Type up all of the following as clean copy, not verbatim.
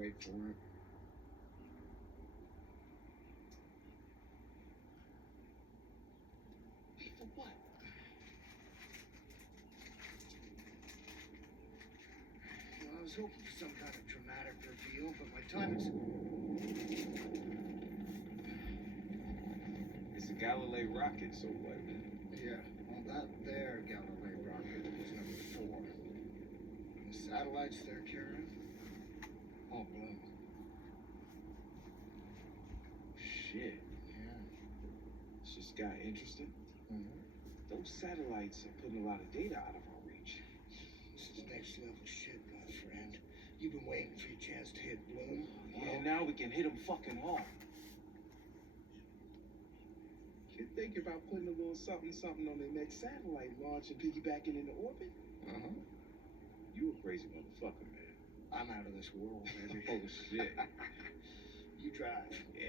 wait for it. Wait for what? Well, I was hoping for some kind of dramatic reveal, but my time is... It's a Galilei rocket, so what? Yeah, well, that there Galilei rocket was number 4. And the satellites they're carrying, all blown. Shit. Yeah. This just got interesting. Mm-hmm. Those satellites are putting a lot of data out of our reach. This is next level shit, my friend. You've been waiting for your chance to hit Bloom. Yeah, now we can hit them fucking hard. You think about putting a little something on the next satellite launch and piggybacking into orbit? Uh-huh. You a crazy motherfucker, man. I'm out of this world, baby. Oh, shit. You drive. Yeah.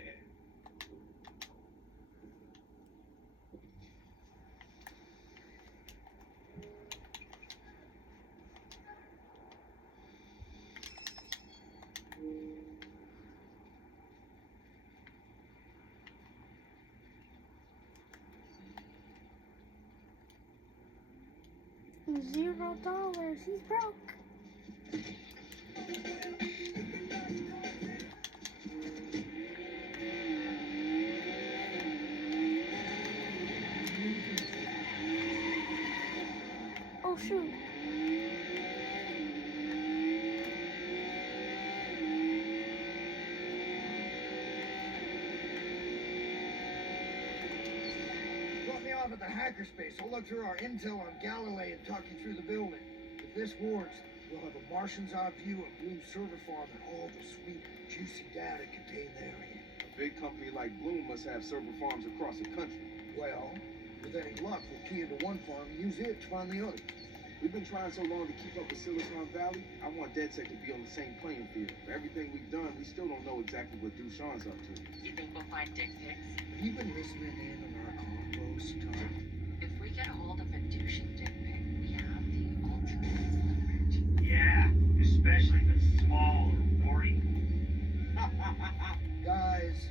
$0. He's broke. Oh shoot. Drop me off at the hackerspace. I'll look through our intel on Galilei and talk you through the building. If this works, we'll have a Martian's eye view of Bloom's server farm and all the sweet, juicy data contained therein. A big company like Bloom must have server farms across the country. Well, with any luck, we'll key into one farm and use it to find the other. We've been trying so long to keep up with Silicon Valley. I want DedSec to be on the same playing field. For everything we've done, we still don't know exactly what Dushan's up to. You think we'll find dick pics? Have you been listening in on our convos, Tom? If we get a hold of a douchey dick pic, we have the ultimate leverage. Yeah, especially if it's small or warty. Guys,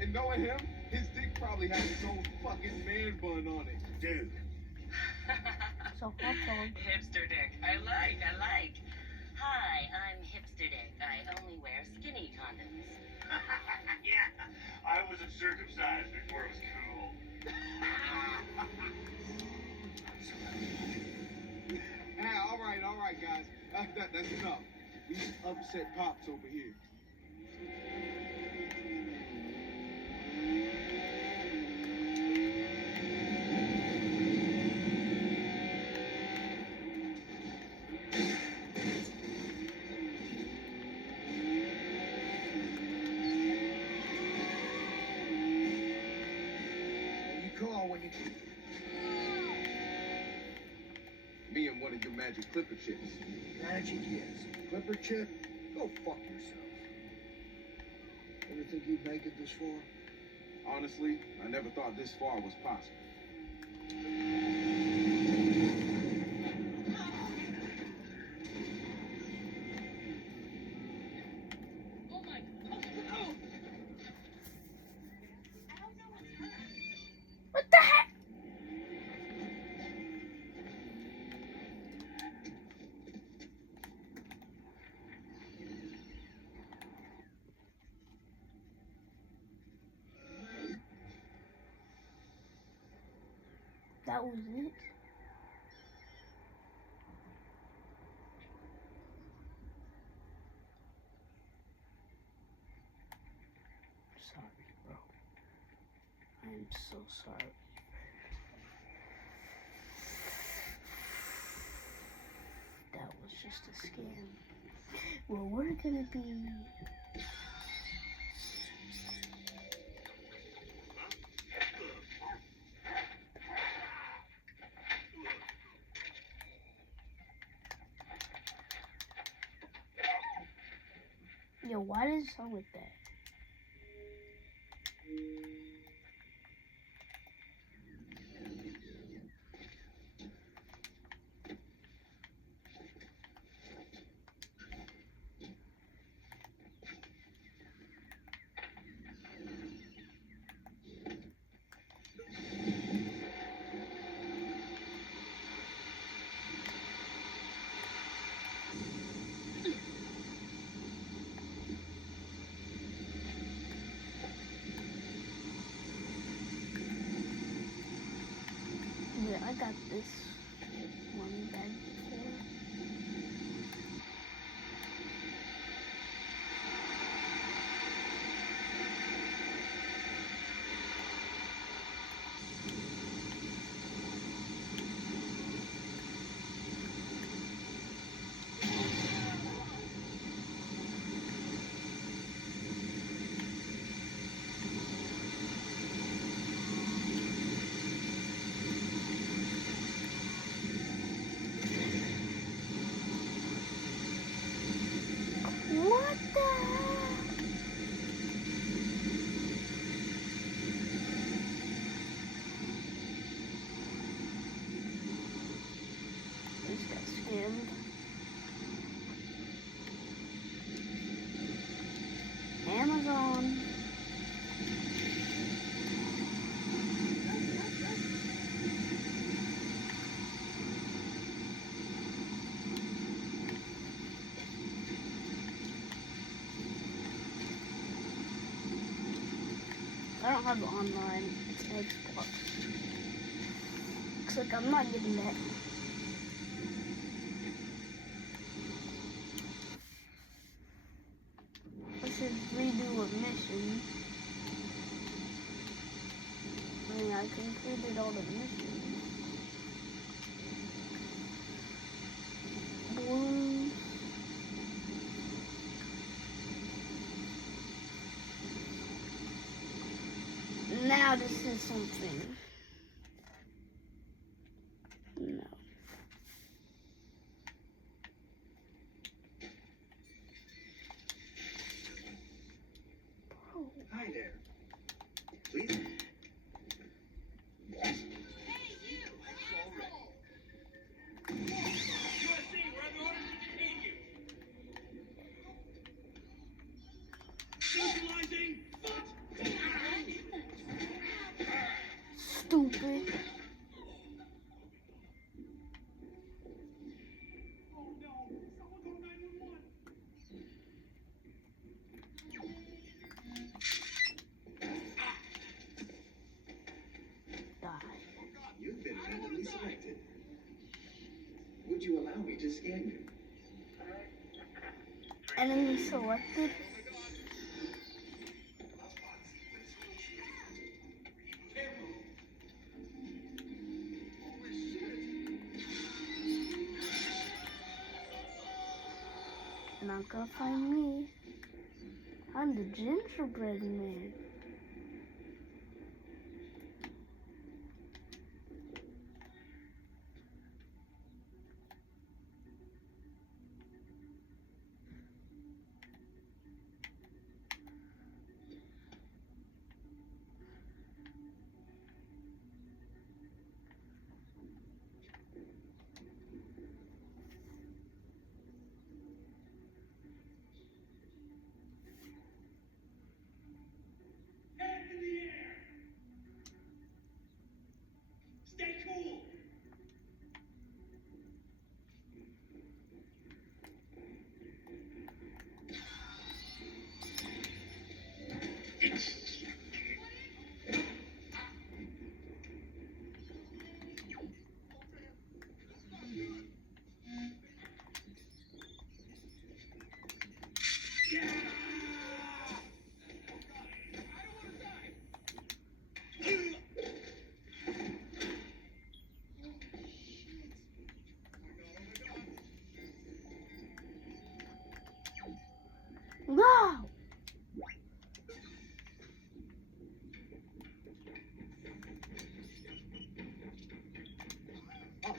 And knowing him, his dick probably has its own fucking man bun on it. dude. So hot dog. Hipster dick. I like. Hi, I'm Hipster Dick. I only wear skinny condoms. Yeah, I wasn't circumcised before it was cool. All right, guys. That's enough. These upset pops over here. You call when you... Me and one of your magic clipper chips. Magic, yes. Clipper chip, go fuck yourself. Ever think you'd make it this far? Honestly, I never thought this far was possible. What the heck? That was it. Sorry, bro. I'm so sorry. That was just a scam. Well, we're gonna be. Yo, why does it sound like that? got this one bag before. What the heck? Just got scammed. Amazon. I don't have online. It's Xbox. Looks like I'm not getting that. This is redo a mission. I mean, I completed all the missions. Balloons. Now this is something. No. Bro. Hi there. Please. Stupid. Die. You've been randomly selected. Would you allow me to scan you? Enemy selected. You're not gonna find me. I'm the gingerbread man. Stay cool. No!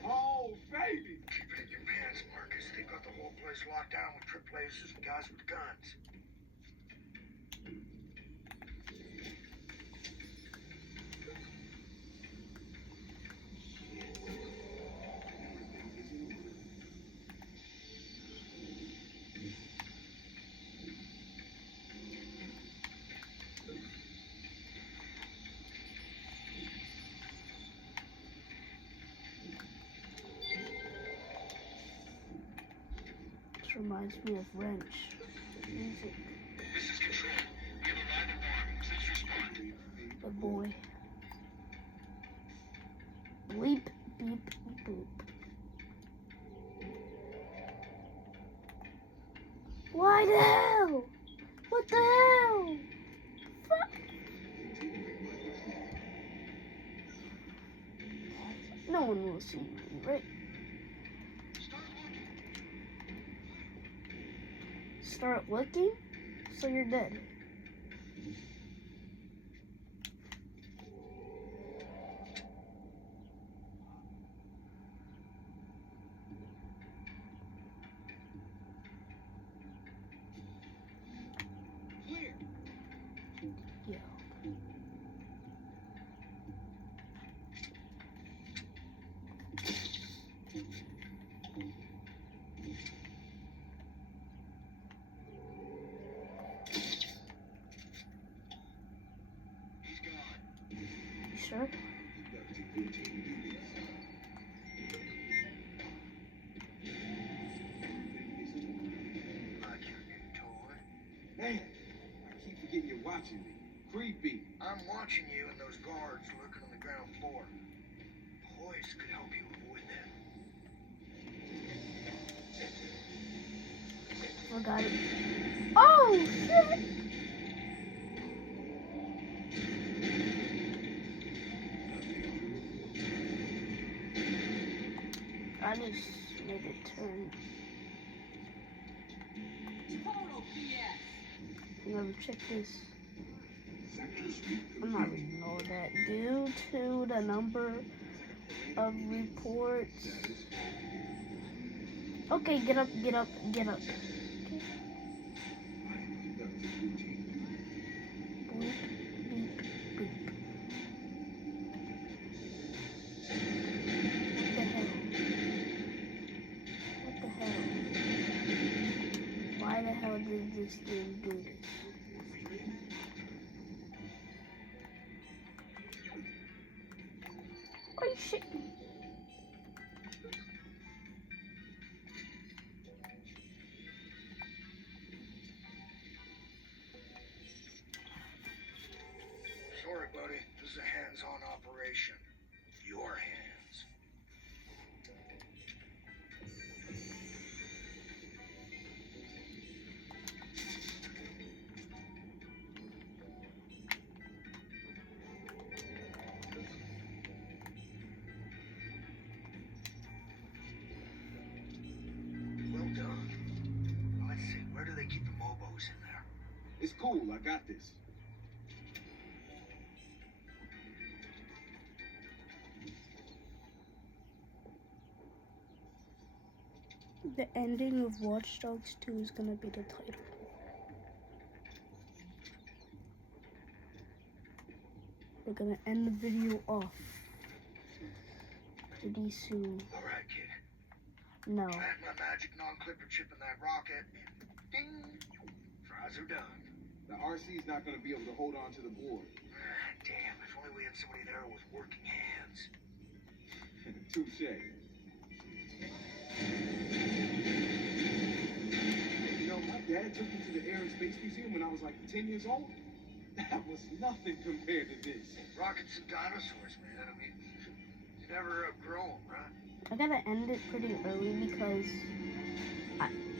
Oh, baby! Keep it in your pants, Marcus. They've got the whole place locked down with trip lasers and guys with guns. This reminds me of Wrench. Music. This is Control. We have arrived at bar. Please respond. The boy. Bleep, beep, Why the hell? What the hell? Fuck. No one will see you, right? Start looking? So you're dead. Yeah. You sure? Like your new toy. Man, I keep forgetting you're watching me. Creepy. I'm watching you and those guards lurking on the ground floor. Hoist could help you avoid them. Forgot it. Oh shit! I just made a turn. Total BS. Never check this. I'm not reading all that. Due to the number of reports. Okay, get up, get up, get up. Okay. Boop, beep, boop. What the hell? Why the hell did this game do this? Are you shitting me? Sorry, buddy. This is a hands-on operation. Your hands. Well done. Now, let's see. Where do they keep the mobos in there? It's cool, I got this. The ending of Watch Dogs 2 is gonna be the title. We're gonna end the video off pretty soon. All right, kid. No. Plant my magic non-clipper chip in that rocket, and ding, fries are done. The RC's not gonna be able to hold on to the board. Ah, damn, if only we had somebody there with working hands. Touche. You know, my dad took me to the Air and Space Museum when I was like 10 years old. That was nothing compared to this. Rockets and dinosaurs, man. I mean, you never outgrow them, right? I gotta end it pretty early because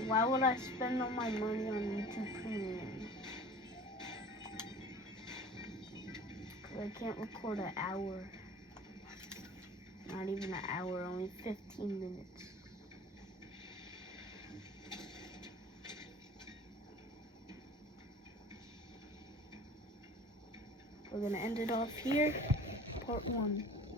why would I spend all my money on YouTube Premium? Because I can't record an hour. Not even an hour, only 15 minutes. We're gonna end it off here. Part 1.